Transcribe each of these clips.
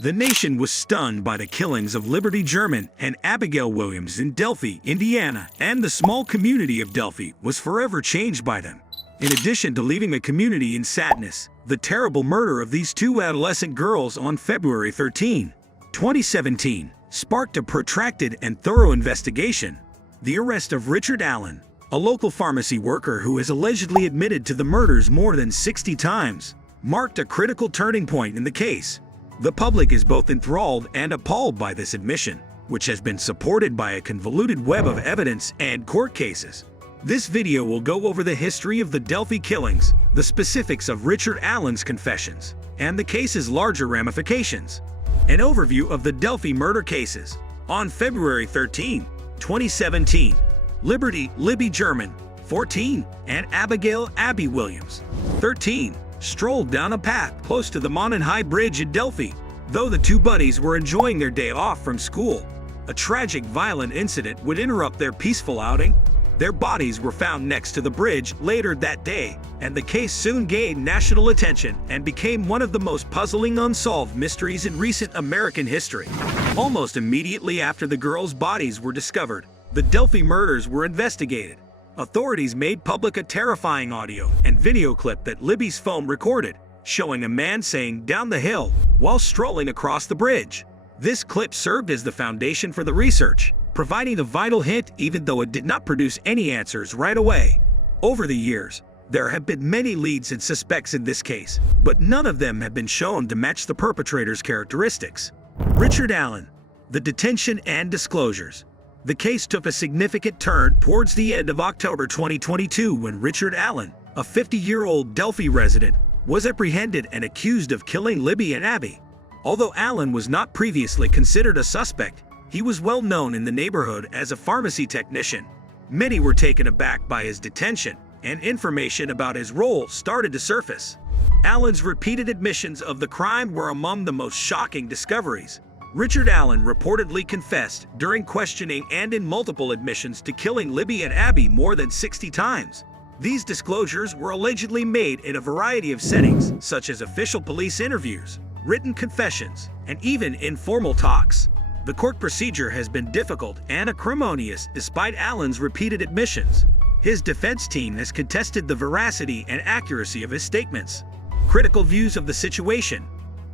The nation was stunned by the killings of Liberty German and Abigail Williams in Delphi, Indiana, and the small community of Delphi was forever changed by them. In addition to leaving the community in sadness, the terrible murder of these two adolescent girls on February 13, 2017, sparked a protracted and thorough investigation. The arrest of Richard Allen, a local pharmacy worker who has allegedly admitted to the murders more than 60 times, marked a critical turning point in the case. The public is both enthralled and appalled by this admission, which has been supported by a convoluted web of evidence and court cases. This video will go over the history of the Delphi killings, the specifics of Richard Allen's confessions, and the case's larger ramifications. An overview of the Delphi murder cases. On February 13, 2017, Liberty Libby German, 14, and Abigail Abby Williams, 13, strolled down a path close to the Monon High Bridge in Delphi. Though the two buddies were enjoying their day off from school, a tragic violent incident would interrupt their peaceful outing. Their bodies were found next to the bridge later that day, and the case soon gained national attention and became one of the most puzzling unsolved mysteries in recent American history. Almost immediately after the girls' bodies were discovered, the Delphi murders were investigated. Authorities made public a terrifying audio and video clip that Libby's phone recorded, showing a man saying "down the hill" while strolling across the bridge. This clip served as the foundation for the research, providing a vital hint even though it did not produce any answers right away. Over the years, there have been many leads and suspects in this case, but none of them have been shown to match the perpetrator's characteristics. Richard Allen, the detention and disclosures. The case took a significant turn towards the end of October 2022 when Richard Allen, a 50-year-old Delphi resident, was apprehended and accused of killing Libby and Abby. Although Allen was not previously considered a suspect, he was well known in the neighborhood as a pharmacy technician. Many were taken aback by his detention, and information about his role started to surface. Allen's repeated admissions of the crime were among the most shocking discoveries. Richard Allen reportedly confessed during questioning and in multiple admissions to killing Libby and Abby more than 60 times. These disclosures were allegedly made in a variety of settings, such as official police interviews, written confessions, and even informal talks. The court procedure has been difficult and acrimonious despite Allen's repeated admissions. His defense team has contested the veracity and accuracy of his statements. Critical views of the situation.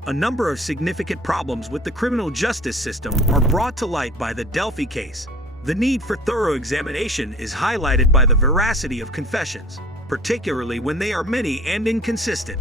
A number of significant problems with the criminal justice system are brought to light by the Delphi case. The need for thorough examination is highlighted by the veracity of confessions, particularly when they are many and inconsistent.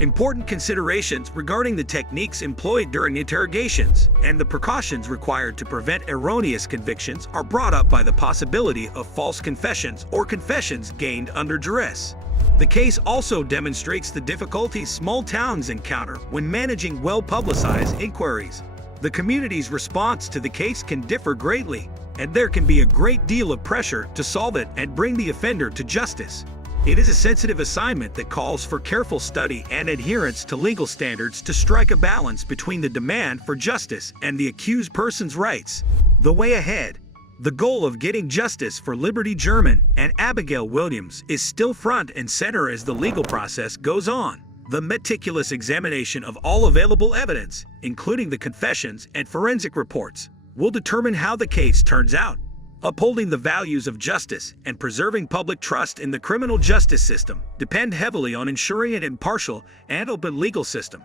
Important considerations regarding the techniques employed during interrogations and the precautions required to prevent erroneous convictions are brought up by the possibility of false confessions or confessions gained under duress. The case also demonstrates the difficulties small towns encounter when managing well-publicized inquiries. The community's response to the case can differ greatly, and there can be a great deal of pressure to solve it and bring the offender to justice. It is a sensitive assignment that calls for careful study and adherence to legal standards to strike a balance between the demand for justice and the accused person's rights. The way ahead. The goal of getting justice for Liberty German and Abigail Williams is still front and center as the legal process goes on. The meticulous examination of all available evidence, including the confessions and forensic reports, will determine how the case turns out. Upholding the values of justice and preserving public trust in the criminal justice system depend heavily on ensuring an impartial and open legal system.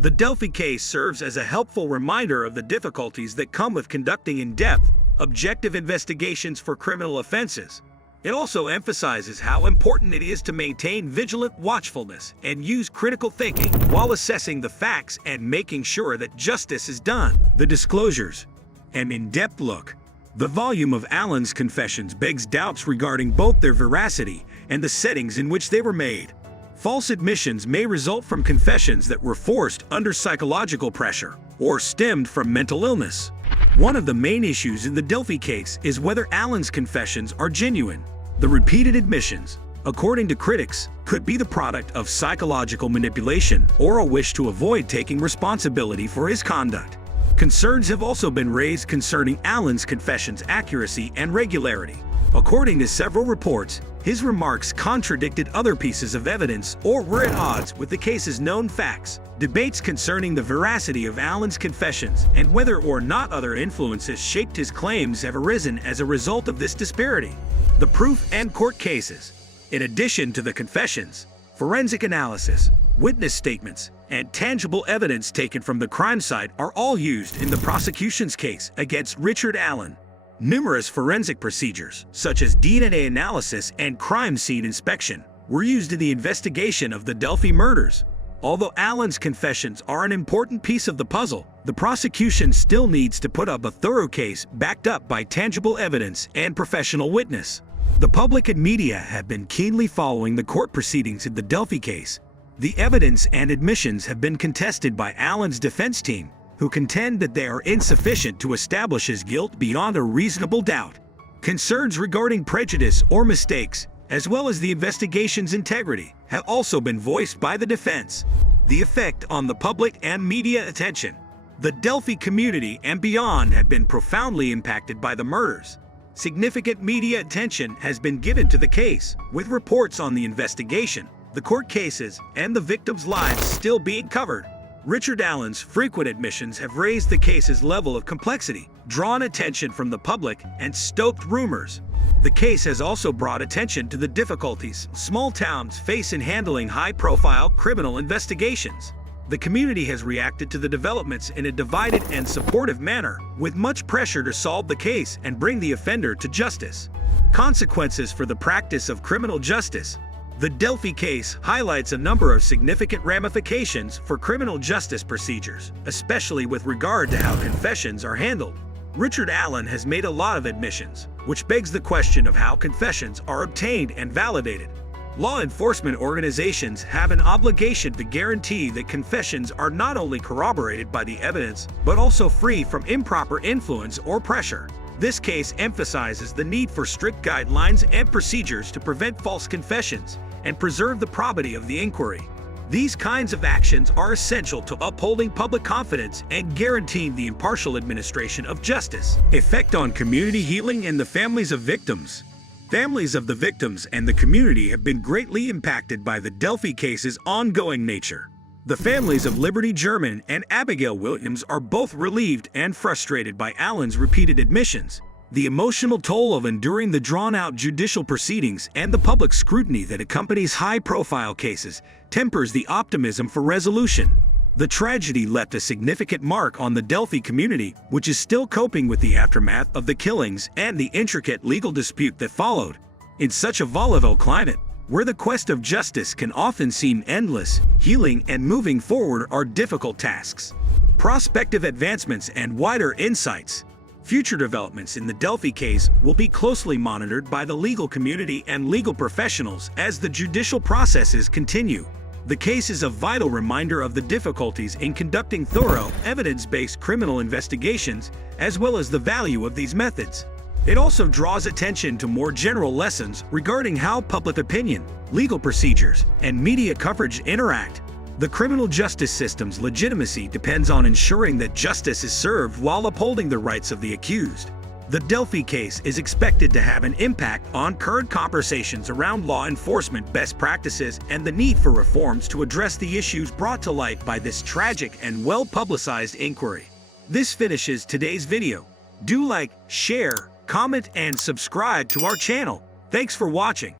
The Delphi case serves as a helpful reminder of the difficulties that come with conducting in-depth, objective investigations for criminal offenses. It also emphasizes how important it is to maintain vigilant watchfulness and use critical thinking while assessing the facts and making sure that justice is done. The disclosures. An in-depth look. The volume of Allen's confessions begs doubts regarding both their veracity and the settings in which they were made. False admissions may result from confessions that were forced under psychological pressure or stemmed from mental illness. One of the main issues in the Delphi case is whether Allen's confessions are genuine. The repeated admissions, according to critics, could be the product of psychological manipulation or a wish to avoid taking responsibility for his conduct. Concerns have also been raised concerning Allen's confessions' accuracy and regularity. According to several reports, his remarks contradicted other pieces of evidence or were at odds with the case's known facts. Debates concerning the veracity of Allen's confessions and whether or not other influences shaped his claims have arisen as a result of this disparity. The proof and court cases. In addition to the confessions, forensic analysis, witness statements, and tangible evidence taken from the crime site are all used in the prosecution's case against Richard Allen. Numerous forensic procedures, such as DNA analysis and crime scene inspection, were used in the investigation of the Delphi murders. Although Allen's confessions are an important piece of the puzzle, the prosecution still needs to put up a thorough case backed up by tangible evidence and professional witness. The public and media have been keenly following the court proceedings in the Delphi case. The evidence and admissions have been contested by Allen's defense team, who contend that they are insufficient to establish his guilt beyond a reasonable doubt. Concerns regarding prejudice or mistakes, as well as the investigation's integrity, have also been voiced by the defense. The effect on the public and media attention. The Delphi community and beyond have been profoundly impacted by the murders. Significant media attention has been given to the case, with reports on the investigation, the court cases, and the victims' lives still being covered. Richard Allen's frequent admissions have raised the case's level of complexity, drawn attention from the public, and stoked rumors. The case has also brought attention to the difficulties small towns face in handling high-profile criminal investigations. The community has reacted to the developments in a divided and supportive manner, with much pressure to solve the case and bring the offender to justice. Consequences for the practice of criminal justice. The Delphi case highlights a number of significant ramifications for criminal justice procedures, especially with regard to how confessions are handled. Richard Allen has made a lot of admissions, which begs the question of how confessions are obtained and validated. Law enforcement organizations have an obligation to guarantee that confessions are not only corroborated by the evidence, but also free from improper influence or pressure. This case emphasizes the need for strict guidelines and procedures to prevent false confessions and preserve the probity of the inquiry. These kinds of actions are essential to upholding public confidence and guaranteeing the impartial administration of justice. Effect on community healing and the families of victims. Families of the victims and the community have been greatly impacted by the Delphi case's ongoing nature. The families of Liberty German and Abigail Williams are both relieved and frustrated by Allen's repeated admissions. The emotional toll of enduring the drawn-out judicial proceedings and the public scrutiny that accompanies high-profile cases tempers the optimism for resolution. The tragedy left a significant mark on the Delphi community, which is still coping with the aftermath of the killings and the intricate legal dispute that followed. In such a volatile climate, where the quest of justice can often seem endless, healing and moving forward are difficult tasks. Prospective advancements and wider insights. Future developments in the Delphi case will be closely monitored by the legal community and legal professionals as the judicial processes continue. The case is a vital reminder of the difficulties in conducting thorough, evidence-based criminal investigations, as well as the value of these methods. It also draws attention to more general lessons regarding how public opinion, legal procedures, and media coverage interact. The criminal justice system's legitimacy depends on ensuring that justice is served while upholding the rights of the accused. The Delphi case is expected to have an impact on current conversations around law enforcement best practices and the need for reforms to address the issues brought to light by this tragic and well-publicized inquiry. This finishes today's video. Do like, share, comment, and subscribe to our channel. Thanks for watching.